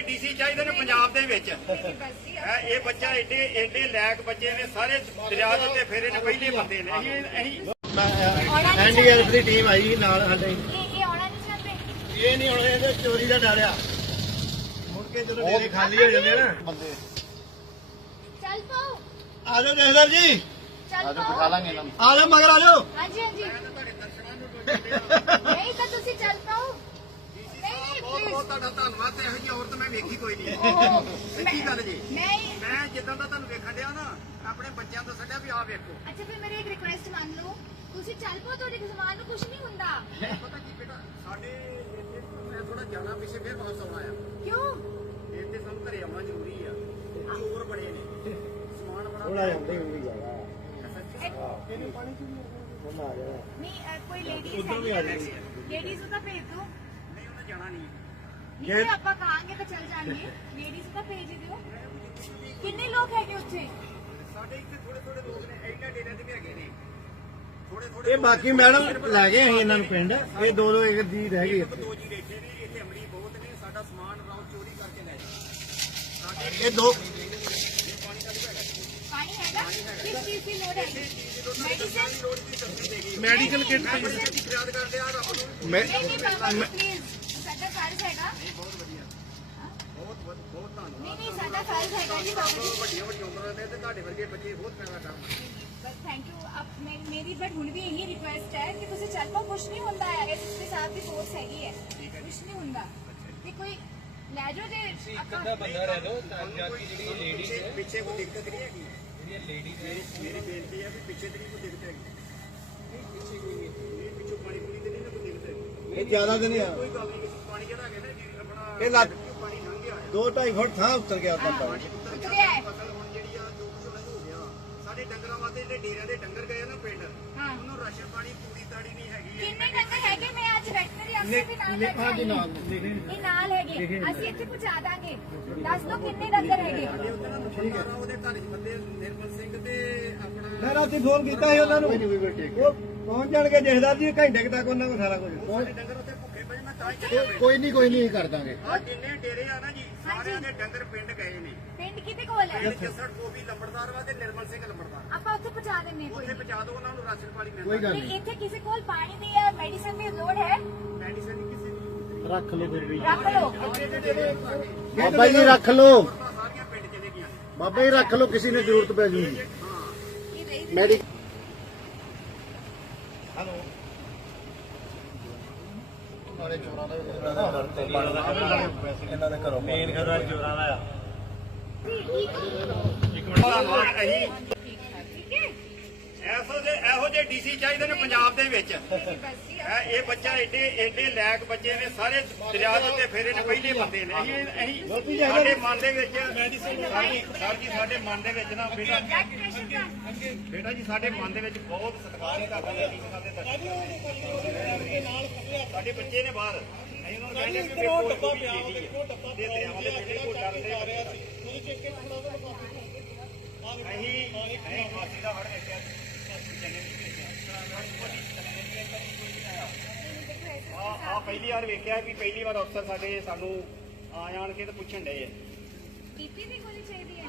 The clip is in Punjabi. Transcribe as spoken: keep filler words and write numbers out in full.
ਡੀਸੀ ਚਾਹੀਦੇ ਨੇ ਪੰਜਾਬ ਦੇ ਵਿੱਚ। ਇਹ ਬੱਚਾ ਏਡੇ ਏਡੇ ਲੈਕ ਬੱਚੇ ਨੇ, ਸਾਰੇ ਦਰਿਆ ਦੇ ਉੱਤੇ ਫੇਰੇ ਨੇ, ਪਹਿਲੇ ਬੰਦੇ ਨੇ। ਅਸੀਂ ਅਸੀਂ ਐਨਡੀਆਰਐਫ ਦੀ ਟੀਮ ਆਈ ਨਾਲ ਸਾਡੇ। ਇਹ ਆਉਣਾ ਨਹੀਂ ਚਾਹੁੰਦੇ, ਇਹ ਨਹੀਂ ਹੁਣ ਇਹਦੇ ਚੋਰੀ ਦਾ ਡਰ ਆ, ਮੁੜ ਕੇ ਜਦੋਂ ਡੇਰੇ ਖਾਲੀ ਹੋ ਜਾਂਦੇ ਨਾ ਬੰਦੇ। ਚੱਲ ਪਾਓ, ਆ ਜਾਓ ਜਹਦਰ ਜੀ, ਚੱਲ ਪਾਓ, ਲਾਂਗੇ ਇਹਨਾਂ ਨੂੰ। ਆ ਜਾਓ ਮਗਰ ਆ ਜਾਓ। ਹਾਂਜੀ ਹਾਂਜੀ, ਨਹੀਂ ਤਾਂ ਤੁਸੀਂ ਚੱਲ ਪਾਓ। ਨਹੀਂ ਬਹੁਤ ਨਹੀਂ ਬਹੁਤ ਤੁਹਾਡਾ ਧੰਨਵਾਦ। ਤੇ ਇਹੋ ਜਿਹੀ ਔਰਤ ਮੈਂ ਵੇਖੀ ਕੋਈ ਨਹੀਂ। ਪਲੀਜ਼, ਸੱਚੀ ਗੱਲ ਜੀ। ਮੈਂ ਮੈਂ ਜਿੱਦਾਂ ਦਾ ਤੁਹਾਨੂੰ ਵੇਖਣ ਡਿਆ ਨਾ, ਆਪਣੇ ਬੱਚਿਆਂ ਤੋਂ ਛੱਡਿਆ ਵੀ ਆਹ ਵੇਖੋ। ਅੱਛਾ ਫਿਰ ਮੇਰੀ ਇੱਕ ਰਿਕੁਐਸਟ ਮੰਨ ਲਓ, ਤੁਸੀਂ ਚੱਲ ਪਾਓ, ਤੁਹਾਡੇ ਸਮਾਨ ਨੂੰ ਕੁਝ ਨਹੀਂ ਹੁੰਦਾ। ਪਤਾ ਕੀ ਬੇਟਾ, ਸਾਡੇ ਇੱਥੇ ਮੈਂ ਥੋੜਾ ਜਾਣਾ ਪਿੱਛੇ, ਫਿਰ ਵਾਪਸ ਆਉਣਾ ਆ। ਕਿਉਂ? ਇੱਥੇ ਸਾਨੂੰ ਘਰੇ ਆਉਣਾ ਜ਼ਰੂਰੀ ਆ। ਚੋਰ ਬੜੇ ਨੇ, ਸਮਾਨ ਬੜਾ ਥੋੜਾ ਜਾਂਦੇ ਹੁੰਦੀ ਜਾਗਾ ਇਹਨੂੰ ਪਾਣੀ ਚ ਉਹਨਾਂ ਆ ਜਾਣਾ। ਨਹੀਂ ਅ, ਕੋਈ ਲੇਡੀਜ਼ ਉੱਧਰ ਵੀ ਆ ਜਾਣੀ। ਲੇਡੀਜ਼ ਨੂੰ ਤਾਂ ਭੇਜ ਦਿਓ। ਨਹੀਂ, ਉਹਨੇ ਜਾਣਾ ਨਹੀਂ। ਜੇ ਆਪਾਂ ਕਹਾਂਗੇ ਤਾਂ ਚੱਲ ਜਾਣਗੇ। ਲੇਡੀਜ਼ ਤਾਂ ਭੇਜ ਦਿਓ। ਕਿੰਨੇ ਲੋਕ ਹੈਗੇ ਉੱਥੇ? ਸਾਡੇ ਇੱਥੇ ਥੋੜੇ ਥੋੜੇ ਲੋਕ ਨੇ, ਇਹਨਾਂ ਡੇਰਿਆਂ ਤੇ ਵੀ ਹੈਗੇ ਨੇ ਥੋੜੇ ਥੋੜੇ। ਇਹ ਬਾਕੀ ਮੈਡਮ ਲੈ ਗਏ ਅਸੀਂ ਇਹਨਾਂ ਨੂੰ ਪਿੰਡ। ਇਹ ਦੋ ਦੋ ਇੱਕ ਦੀ ਰਹਿ ਗਈ ਇੱਥੇ। ਦੋ ਜੀ ਬੈਠੇ ਨੇ ਇੱਥੇ, ਅਮਲੀ ਬਹੁਤ ਨੇ। ਸਾਡਾ ਸਮਾਨ ਰਾਉ ਚੋਰੀ ਕਰਕੇ ਲੈ ਜਾਂਦੇ। ਸਾਡੇ ਇਹ ਦੋ ਪਾਣੀ ਹੈਗਾ? ਕਿਸ ਚੀਜ਼ ਦੀ ਲੋੜ ਹੈ? ਮੈਡੀਸਨ? ਲੋੜ ਦੀ ਸਬਜ਼ੀ ਦੇ ਗਈ। ਮੈਡੀਕਲ ਕਿੱਟ ਫਰਿਆਦ ਕਰਦੇ ਆ ਰੱਬ ਨੂੰ। ਮੈਂ ਨਹੀਂ ਨਹੀਂ ਬਾਬਾ ਜੀ ਪਲੀਜ਼, ਸਾਡਾ ਫਰਜ਼ ਹੈਗਾ। ਬਹੁਤ ਵਧੀਆ, ਬਹੁਤ ਬਹੁਤ ਬਹੁਤ ਧੰਨਵਾਦ। ਨਹੀਂ ਨਹੀਂ ਸਾਡਾ ਫਰਜ਼ ਹੈਗਾ ਜੀ ਬਾਬਾ ਜੀ। ਵੱਡੀਆਂ ਵੱਡੀਆਂ ਉਮਰਾਂ ਦੇ ਤੇ ਤੁਹਾਡੇ ਵਰਗੇ ਬੱਚੇ ਬਹੁਤ ਪੈਦਾ ਕਰਨ। बस थैंक यू। अब मैं मेरी बट हुण भी यही रिक्वेस्ट है कि तुसी चल पाओ, कुछ नहीं हुंदा है। इसके साथ भी फोर्स हैगी है, कुछ नहीं हुंदा। ते कोई ले जाओ जे बंदा बंदा रह दो जाति ਜਿਹੜੀ ਲੇਡੀਜ਼ ਹੈ ਪਿੱਛੇ ਕੋਈ ਦਿੱਕਤ ਨਹੀਂ ਹੈਗੀ। ਜਿਹੜੀ ਲੇਡੀਜ਼ ਹੈ ਮੇਰੀ ਬੇਨਤੀ ਹੈ ਵੀ ਪਿੱਛੇ ਤੇ ਨਹੀਂ ਕੋਈ ਦਿੱਕਤ ਹੈਗੀ। ਪਿੱਛੇ ਕੋਈ ਨਹੀਂ, ਪਿੱਛੋਂ ਪਾਣੀ ਪੂਰੀ ਤੇ ਨਹੀਂ ਨਾ ਕੋਈ ਦਿੱਕਤ ਹੈਗੀ। ਇਹ ਜ਼ਿਆਦਾ ਦਿਨ ਆ। ਕੋਈ ਗੱਲ ਨਹੀਂ, ਪਾਣੀ ਜਿਹੜਾ ਹੈਗਾ ਨਾ ਜੀ ਆਪਣਾ ਇਹ ਲੱਗ ਪਾਣੀ ਲੰਘ ਗਿਆ। ਦੋ ਢਾਈ ਫੁੱਟ ਥਾਂ ਉੱਤਰ ਗਿਆ ਤਾਂ ਪਾਣੀ ਉੱਤਰ ਉਤਰਿਆ ਗਿਆ। ਹੈ। ਫਸਲ ਹੁਣ ਜਿਹੜੀ ਆ ਜੋ ਕੁਝ ਉਹਨਾਂ ਨੂੰ ਹੋ ਗਿਆ। ਸਾਡੇ ਡੰਗਰਾਂ ਵਾਸਤੇ ਜਿਹੜੇ ਡੇਰਿਆਂ ਦੇ ਡੰਗਰ ਗਏ ਨਾ ਪਿੰਡ, हाँ ਉਹਨੂੰ ਰਾਸ਼ਨ ਪਾਣੀ ਪੂਰੀ ਤਾੜੀ ਨਹੀਂ ਹੈਗੀ। किन्ने डंगर हैगे? मैं आज वैटनरी अफसर भी नाल लेके आई हूं। ये नाल हैगे, ਅਸੀਂ ਇੱਥੇ ਪਹੁੰਚਾ ਦਾਂਗੇ। ਦੱਸ ਦੋ ਕਿੰਨੇ ਡੰਗਰ ਹੈਗੇ? ਠੀਕ ਹੈ। ਉਹਦੇ ਘਰ ਚ ਬੰਦੇ ਨਿਰਮਲ ਸਿੰਘ ਤੇ ਆਪਣਾ ਮੈਂ ਰਾਤੀ ਫੋਨ ਕੀਤਾ ਸੀ ਉਹਨਾਂ ਨੂੰ। ਉਹ ਪਹੁੰਚ ਜਾਣਗੇ ਜਹਦਰ ਜੀ, ਘੰਟੇ ਕੁ ਤੱਕ ਉਹਨਾਂ ਕੋਲ ਸਾਰਾ ਕੁਝ। ਸਾਡੇ ਡੰਗਰ ਉੱਤੇ ਭੁੱਖੇ ਪਏ, ਮੈਂ ਤਾਂ ਹੀ ਚੱਲਿਆ ਪਿਆ। ਕੋਈ ਨਹੀਂ ਕੋਈ ਨਹੀਂ ਕਰ ਦਾਂਗੇ। ਆ ਜਿੰਨੇ ਡੇਰੇ ਆ ਨਾ ਜੀ, ਸਾਰਿਆਂ ਦੇ ਡੰਗਰ ਪਿੰਡ ਗਏ ਨੇ। ਪਿੰਡ ਕਿਤੇ ਕੋਲ ਹੈ? ਪਿੰਡ ਜੱਸੜ ਗੋਬੀ ਲੰਬੜਦਾਰ ਵਾ ਤੇ ਨਿਰਮਲ ਸਿੰਘ ਲੰਬੜਦਾਰ। ਆਪਾਂ ਉੱਥੇ ਪਹੁੰਚਾ ਦਿੰਨੇ ਕੋਈ ਉੱਥੇ ਪਹੁੰਚਾ ਦਿਓ, ਉਹਨਾਂ ਨੂੰ ਰਾਸ਼ਨ ਪਾਣੀ ਕੋਈ ਮਿਲਦਾ। ਗੱਲ ਨਹੀਂ। ਨਹੀਂ, ਇੱਥੇ ਕਿਸੇ ਕੋਲ ਪਾਣੀ ਦੀ ਜਾਂ ਮੈਡੀਸਨ ਦੀ ਲੋੜ ਹੈ? ਮੈਡੀਸਨ ਕਿਸੇ ਦੀ ਰੱਖ ਲਓ ਫਿਰ ਵੀ। ਰੱਖ ਲਓ। ਬਾਬਾ ਜੀ ਰੱਖ ਲਓ, ਸਾਰੀਆਂ ਪਿੰਡ ਚਲੇ ਗਈਆਂ। ਬਾਬਾ ਜੀ ਰੱਖ ਲਓ, ਕਿਸੇ ਨੂੰ ਜ਼ਰੂਰਤ ਪੈ ਜੂਗੀ। ਇਹ ਰਹੀ ਮੈਡੀ ਹਲੋ ਨਾਲੇ ਚੋਰਾਂ ਦਾ ਇਹਨਾਂ ਦੇ ਘਰੋਂ ਮੇਨ ਘਰ ਚੋਰਾਂ ਦਾ ਆ। ਇੱਕ ਮਿੰਟ ਧੰਨਵਾਦ। ਅਸੀਂ ਠੀਕ ਹੈ। ਇਹੋ ਜਿਹੇ ਇਹੋ ਜਿਹੇ ਡੀਸੀ ਚਾਹੀਦੇ ਨੇ ਪੰਜਾਬ ਦੇ ਵਿੱਚ। ਇਹ ਇਹ ਬੱਚਾ ਏਡੇ ਏਡੇ ਲੈਕ ਬੱਚੇ ਨੇ, ਸਾਰੇ ਦਰਿਆ ਦੇ ਉੱਤੇ ਫੇਰੇ ਨੇ, ਪਹਿਲੇ ਬੰਦੇ ਨੇ। ਅਸੀਂ ਅਸੀਂ ਸਾਡੇ ਮਨ ਦੇ ਵਿੱਚ ਸਾਡੀ ਸਰ ਜੀ ਸਾਡੇ ਮਨ ਦੇ ਵਿੱਚ ਨਾ ਬੇਟਾ ਬਲੱਡ ਪ੍ਰੈਸ਼ਰ ਦਾ ਬੇਟਾ ਜੀ ਸਾਡੇ ਮਨ ਦੇ ਵਿੱਚ ਬਹੁਤ ਸਤਿਕਾਰ ਹੈ ਤੁਹਾਡਾ ਡੀਸੀਆਂ ਦੇ ਤੱਕ। ਸਾਡੇ ਬੱਚੇ ਨੇ ਬਾਹਰ, ਅਸੀਂ ਉਹਨਾਂ ਨੂੰ ਕਹਿੰਦੇ ਕਿ ਵੇਖੋ ਡੱਬਾ ਪਿਆ ਵਾ, ਵੇਖੋ ਡੱਬਾ ਦੇ ਦਰਿਆਵਾਂ ਦੇ ਜਿਹੜੇ ਕੋ ਡਰਦੇ ਆ ਰਿਹਾ ਸੀ। ਅਸੀਂ ਅਸੀਂ ਫਾਸੀ ਦਾ ਹੜ ਵੇਖਿਆ ਸੀ। ਆ ਪਹਿਲੀ ਵਾਰ ਵੇਖਿਆ ਵੀ ਪਹਿਲੀ ਵਾਰ ਅਫਸਰ ਸਾਡੇ ਸਾਨੂੰ ਆ ਜਾਣ ਕੇ ਤੇ ਪੁੱਛਣ ਡਏ ਆ। ਬੀਪੀ ਦੀ ਗੋਲੀ ਚਾਹੀਦੀ